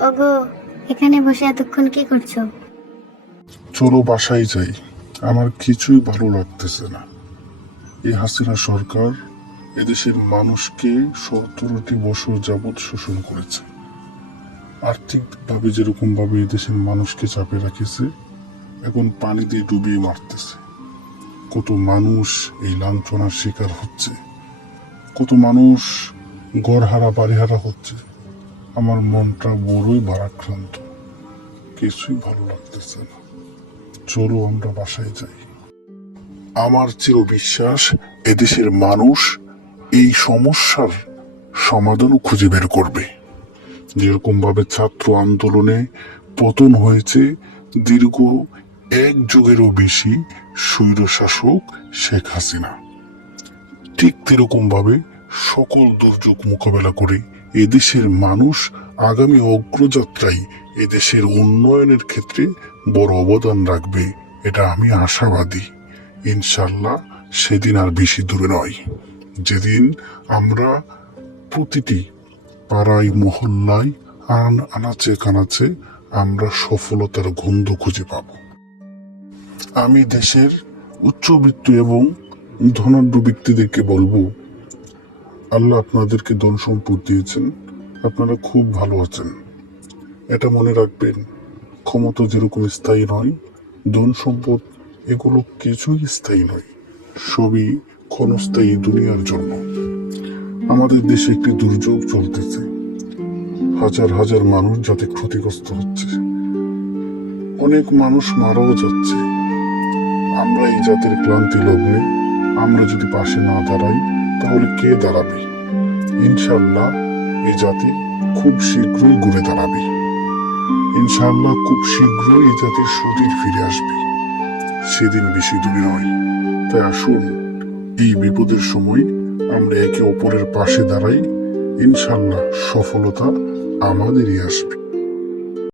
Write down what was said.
ওগো, এখানে বসে এতক্ষণ কি করছ? চলো বাসায় যাই। আমার কিছুই ভালো লাগতেছে না। এই হাসিনা সরকার এদেশের মানুষকে সতেরোটি বছর যাবৎ শোষণ করেছে। আর্থিকভাবে যেরকম ভাবে এদেশের মানুষকে চাপে রাখেছে এখন পানি দিয়ে ডুবিয়ে মারতেছে। কত মানুষ এই লাঞ্ছনার শিকার হচ্ছে। কত মানুষ গড়হারা বাড়িহারা হচ্ছে। আমার মনটা বড়ই ভারাক্রান্ত। কিছুই ভালো লাগতেছে না। চলো আমরা বাসায় যাই। আমার চির বিশ্বাস এদেশের মানুষ এই সমস্যার সমাধানও খুঁজে বের করবে। যেরকম ভাবে ছাত্র আন্দোলনে পতন হয়েছে, দীর্ঘ এক যুগেরও বেশি স্বৈর শাসক শেখ হাসিনা। ঠিক তেরকম ভাবে সকল দুর্যোগ মোকাবেলা করে এদেশের মানুষ আগামী অগ্রযাত্রায় এদেশের উন্নয়নের ক্ষেত্রে বড় অবদান রাখবে, এটা আমি আশাবাদী। ইনশাল্লাহ সেদিন আর বেশি দূরে নয়। যেদিন আমরা প্রতিটি পাড়ায়, মহল্লায়, আন আনাচে কানাচে আমরা সফলতার গন্ধ খুঁজে পাব। আমি দেশের উচ্চবিত্ত এবং ধনাঢ্য ব্যক্তিদেরকে বলব আল্লাহ আপনাদেরকে ধন সম্পদ দিয়েছেন। আপনারা খুব ভালো আছেন। এটা মনে রাখবেন, ক্ষমতা যেরকম স্থায়ী নয় ধন সম্পদ এগুলো কিছুই স্থায়ী নয়, সবই ক্ষণস্থায়ী দুনিয়ার জন্য। আমাদের দেশে একটি দুর্যোগ চলতেছে। হাজার হাজার মানুষ যাতে ক্ষতিগ্রস্ত হচ্ছে। অনেক মানুষ মারাও যাচ্ছে। আমরা এই জাতির ক্লান্তি লগ্নে আমরা যদি পাশে না দাঁড়াই তাহলে কে দাঁড়াবে? ইনশাল্লাহ এই জাতি খুব শীঘ্রই ঘুরে দাঁড়াবে। ইনশাল্লাহ খুব শীঘ্রই এই জাতির সুদির ফিরে আসবে। সেদিন বেশি দূরে নয়। তাই আসুন, এই বিপদের সময় আমরা একে অপরের পাশে দাঁড়াই। ইনশাল্লাহ সফলতা আমাদেরই আসবে।